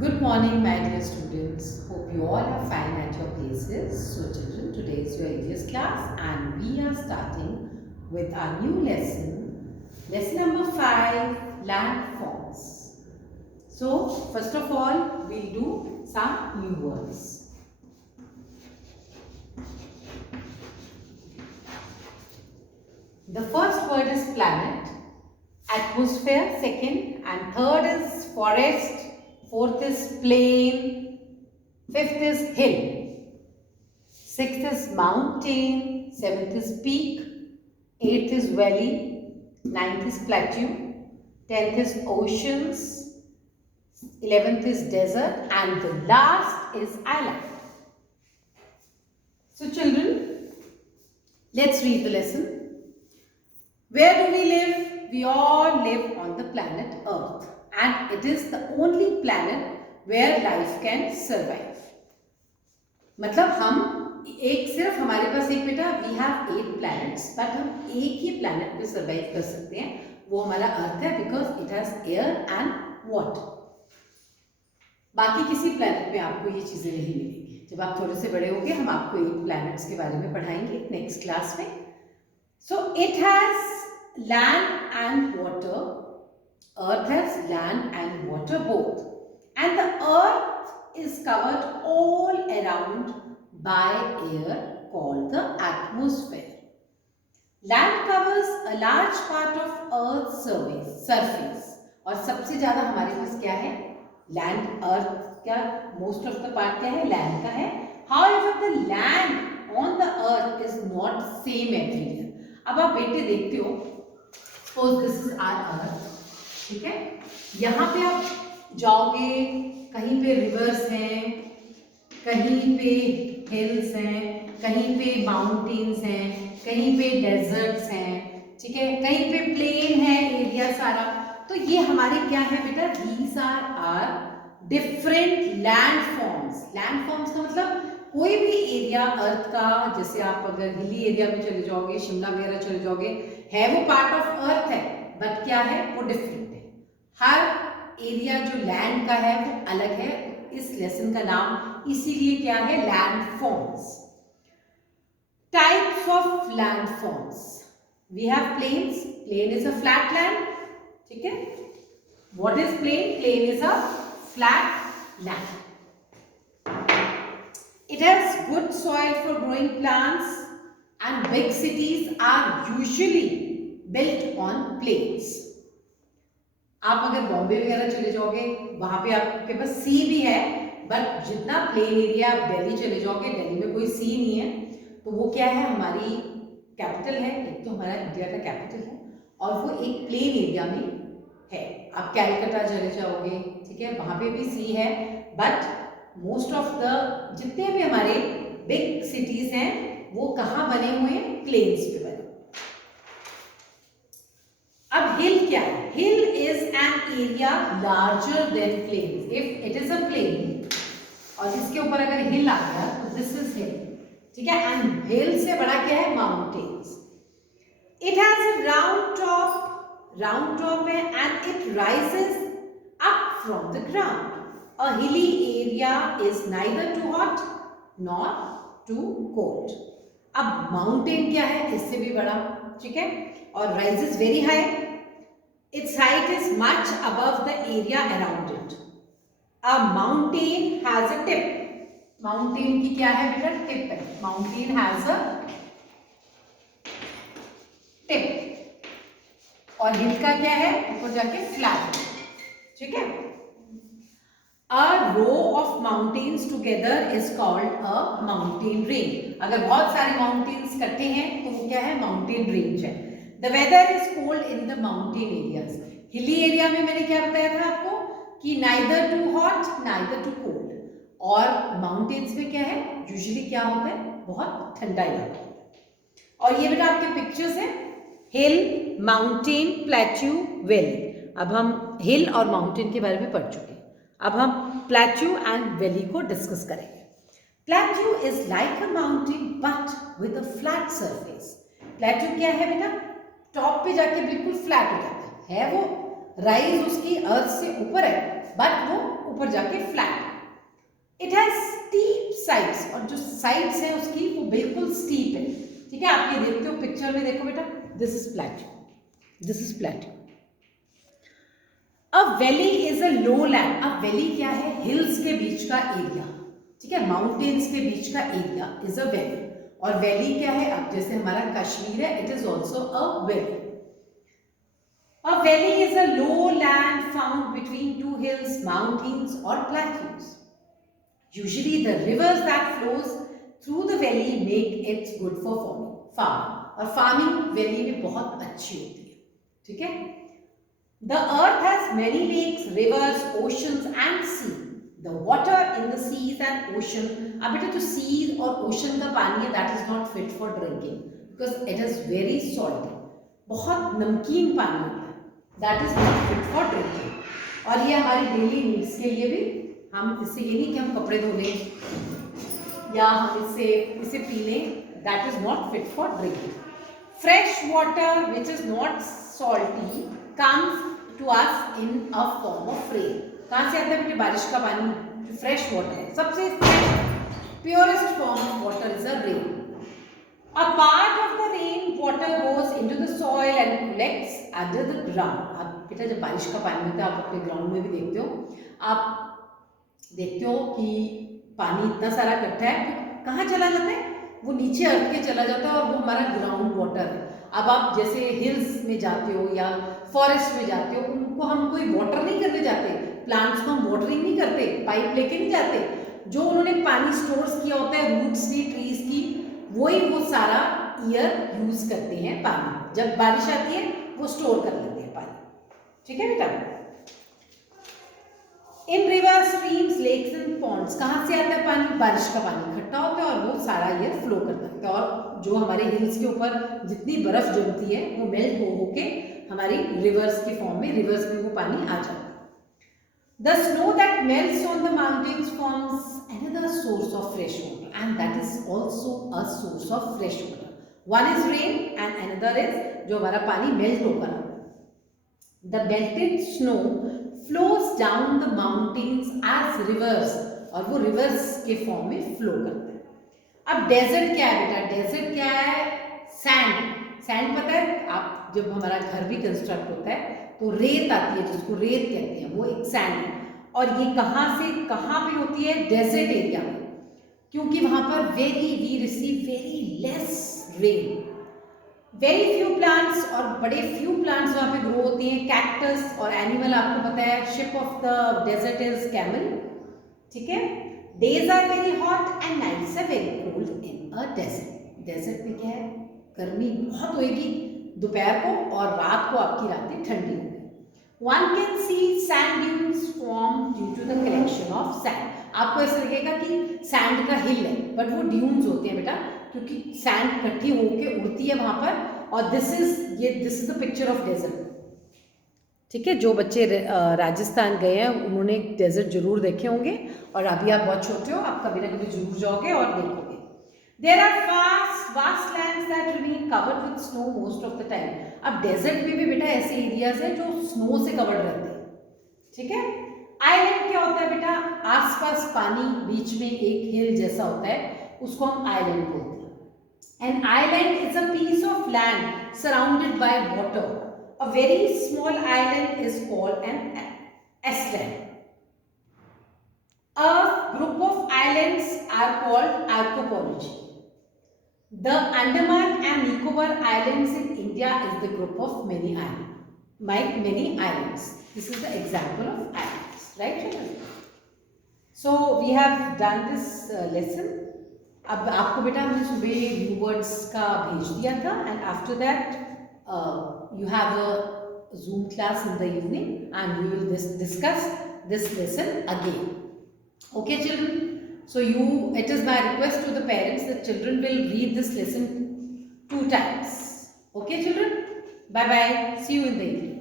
Good morning, my dear students. Hope you all are fine at your places. So, children, today is your EVS class, and we are starting with our new lesson number 5, landforms. So, first of all, we'll do some new words. The first word is planet, atmosphere second, and third is forest, fourth is plain, fifth is hill, sixth is mountain, seventh is peak, eighth is valley, ninth is plateau, 10th is oceans, 11th is desert, and the last is island. So children, let's read the lesson. Where do we live? We all live on the planet Earth, and it is the only planet where life can survive. मतलब हम सिर्फ हमारे पास एक बेटा we have 8 planets, but हम एक ही planet पे survive कर सकते हैं, वो हमारा अर्थ है, because it has air and water. बाकी किसी प्लैनेट पे आपको ये चीजें नहीं मिलेंगी. जब आप थोड़े से बड़े होंगे हम आपको 8 प्लैनेट्स के बारे में पढ़ाएंगे नेक्स्ट क्लास में. So it has land and water. Earth has land and water both, and the earth is covered all around by air called the atmosphere. Land covers a large part of earth's surface. और सबसे ज्यादा हमारे पास क्या है? Land, earth क्या most of the part क्या है? Land का है. However, the land on the earth is not same everywhere. अब आप बेटे देखते हो, suppose this is our earth, ठीक है. यहाँ पे आप जाओगे, कहीं पे रिवर्स हैं, कहीं पे हिल्स हैं, कहीं पे माउंटेन्स हैं, कहीं पे डेजर्ट्स हैं, ठीक है, कहीं पे प्लेन है एरिया सारा. तो ये हमारे क्या है बेटा? These are different landforms. Landforms का मतलब कोई भी एरिया अर्थ का, जैसे आप अगर हिली एरिया में चले जाओगे, शिमला वगैरह चले जाओगे, है वो पार्ट ऑफ अर्थ है, बट क्या है वो डिफरेंट है. हर एरिया जो लैंड का है वो अलग है. इस लेसन का नाम इसीलिए क्या है? Land forms. Types of land forms. We have plains. Plain is a flat land, ठीक है. What is plain? Plain is a flat land. It has good soil for growing plants, and big cities are usually built on plains. आप अगर बॉम्बे वगैरह चले जाओगे, वहां पे आपके पास सी भी है, बट जितना प्लेन एरिया आप दिल्ली चले जाओगे, दिल्ली में कोई सी नहीं है. तो वो क्या है? हमारी कैपिटल है, एक तो हमारा इंडिया का कैपिटल है, और वो एक प्लेन एरिया में है. आप कैलकाटा चले जाओगे, ठीक है, वहां पे भी सी है, बट मोस्ट ऑफ द जितने भी हमारे बिग सिटीज हैं वो कहाँ बने हुए हैं? प्लेन्स पे बने. अब हिल क्या है? Hill is an area larger than plains. If it is a plain और इसके ऊपर अगर हिल आ गया तो दिस इज हिल, ठीक है. एंड हिल से बड़ा क्या है? Mountains. It has a round top है, and it rises up from the ground. A hilly area is neither too hot nor too cold. अब माउंटेन क्या है? इससे भी बड़ा, ठीक है, और rises very high. Its height is much above the area around it. A mountain has a tip. Mountain की क्या है बेटा? टिप है. Mountain has a tip. और हिल का क्या है? ऊपर जाके फ्लैट, ठीक है. A row of mountains together is called a mountain range. अगर बहुत सारे mountains इकट्ठे हैं तो वो क्या है? mountain range है. The weather is cold in the mountain areas. Hilly area में मैंने क्या बताया था आपको कि neither too hot neither too cold. और mountains में क्या है? usually क्या होता है? बहुत ठंडा इलाका होता है. और ये बेटा आपके पिक्चर्स हैं, हिल, माउंटेन, प्लेट्यू, वैली. अब हम हिल और माउंटेन के बारे में पढ़ चुके हैं. अब हम प्लेट्यू एंड वैली को डिस्कस करेंगे. Plateau is like a mountain but with a flat surface. Plateau क्या है बेटा? टॉप पे जाके बिल्कुल फ्लैट हो जाता है. वो राइज उसकी अर्थ से ऊपर है, बट वो ऊपर जाके flat. It has steep sides, और जो साइड्स है उसकी वो बिल्कुल स्टीप है। ठीक है, आप ये देखते हो पिक्चर में, देखो बेटा, this is plateau, this is plateau. A valley is a low land. अब वैली क्या है? हिल्स के बीच का एरिया, ठीक है, माउंटेन्स के बीच का एरिया इज अ वैली। और वैली क्या है? अब जैसे हमारा कश्मीर है, it is also a valley. A valley is a low land found between two hills, mountains or plateaus. Usually the rivers that flows through the valley make it good for farming. और farming valley में बहुत अच्छी होती है, ठीक है। The earth has many lakes, rivers, oceans and sea. The water in the seas and ocean, अब बेटा जो sea और ocean का पानी है, that is not fit for drinking because it is very salty. बहुत नमकीन पानी होता है, that is not fit for drinking. और ये हमारी डेली नीड्स के लिए भी, हम इससे ये नहीं कि हम कपड़े धो लें या हम इसे पी लें, that is not fit for drinking. Fresh water which is not salty comes to us in a form of rain. कहाँ से आता है बेटे? बारिश का पानी, जो फ्रेश वाटर है, सबसे purest form of water is a rain. A part of the rain water goes into the soil and collects under the ground. अब बेटा जब बारिश का पानी होता है, आप अपने ग्राउंड में भी देखते हो, आप देखते हो कि पानी इतना सारा इकट्ठा है, तो कहाँ चला जाता है? वो नीचे अर्थ के चला जाता है, और वो हमारा ग्राउंड वाटर है। अब आप जैसे हिल्स में जाते हो या फॉरेस्ट में जाते हो, उनको हम कोई वाटर नहीं करने जाते, प्लांट्स को हम वाटरिंग नहीं करते, पाइप लेके नहीं जाते। जो उन्होंने पानी स्टोर्स किया होता है रूट्स की, ट्रीज की, वही वो सारा ईयर यूज करते हैं पानी। जब बारिश आती है वो स्टोर कर लेते हैं पानी, ठीक है बेटा। In river, streams, lakes and ponds, कहाँ से आता है पानी? बारिश का पानी इकट्ठा होता है और वो सारा ईयर फ्लो करता है। और जो हमारे हिल्स के ऊपर जितनी बर्फ जमती है वो मेल्ट हो के हमारी रिवर्स के फॉर्म में, रिवर्स में वो पानी आ जाता है। The snow that melts on the mountains forms another source of fresh water, and that is also a source of fresh water. One is rain and another is जो हमारा पानी मेल्ट होकर आता है। The melted snow flows down the mountains as rivers, और वो rivers के form में फ्लो करता है। अब डेजर्ट क्या है बेटा? डेजर्ट क्या है? सैंड। सैंड पता है आप, जब हमारा घर भी कंस्ट्रक्ट होता है तो रेत आती है, जिसको रेत कहते हैं, वो एक सैंड है। और ये कहाँ से कहाँ पे होती है? डेजर्ट एरिया में, क्योंकि वहां पर we receive very less rain, very few plants, और बड़े फ्यू प्लांट्स वहां पे ग्रो होती हैं। कैक्टस और एनिमल आपको पता है, ship of the desert is camel, ठीक है। Days are very hot and nights are very cold in a desert. Desert में क्या है? गर्मी बहुत होगी दोपहर को, और रात को आपकी रातें ठंडी होंगी। One can see sand dunes form due to the collection of sand. आपको ऐसा लगेगा कि सैंड का हिल है, बट वो ड्यून्स होते हैं बेटा, क्योंकि सैंड इकट्ठी होके उड़ती है वहां पर। और this is the picture of desert, ठीक है। जो बच्चे राजस्थान गए हैं उन्होंने डेजर्ट जरूर देखे होंगे, और अभी आप बहुत छोटे हो, आप कभी ना कभी जरूर जाओगे और देखोगे। There are vast lands that remain covered with snow most of the time. अब डेजर्ट में भी बेटा ऐसे एरियाज हैं जो स्नो से कवर्ड रहते हैं, ठीक है। आइलैंड क्या होता है बेटा? आसपास पानी, बीच में एक हिल जैसा होता है, उसको हम आइलैंड बोलते हैं। An island is a piece of land surrounded by water. A very small island is called an island. A group of islands are called archipelago. The Andaman and Nicobar Islands in India is the group of many islands. This is the example of islands, right children? So we have done this lesson. अब आपको बेटा हमने सुबह new words का भेज दिया था, and after that you have a Zoom class in the evening, and we will discuss this lesson again. Okay children? So it is my request to the parents that children will read this lesson 2 times. Okay children? Bye bye. See you in the evening.